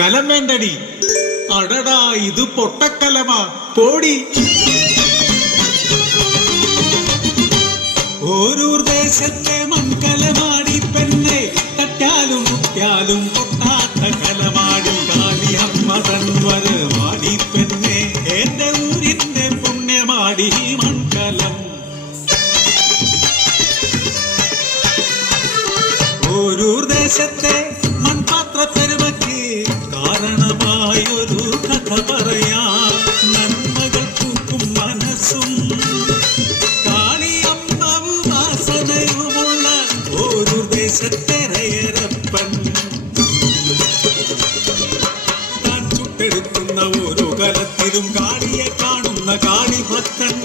കലം വേണ്ടടി. അടടാ, ഇത് പൊട്ടക്കലമാ, പോടി. ഓരൂർ ദേശത്തെ മൺകലമാടി പെണ്ണെ, തട്ടാലും മുട്ടിയാലും പൊട്ടാത്ത കലമാടി. കാളിയമ്മ തൻവരമാടി പെണ്ണെ, എന്റെ ഊരിന്റെ പുണ്യമാടി മൺകലം. ഓരൂർ ദേശത്തെ മൺപാത്ര പെരുമയ്ക്ക് കാരണമായൊരു കഥ പറയാം. നന്മകൾ പൂക്കും മനസ്സും കാളിയമ്മവും വാസനയുമുള്ള ഒരു ദേശത്തെ റയരപ്പൻ. താൻ ചുട്ടെടുക്കുന്ന ഓരോ കലത്തിലും കാളിയെ കാണുന്ന കാളിഭക്തൻ.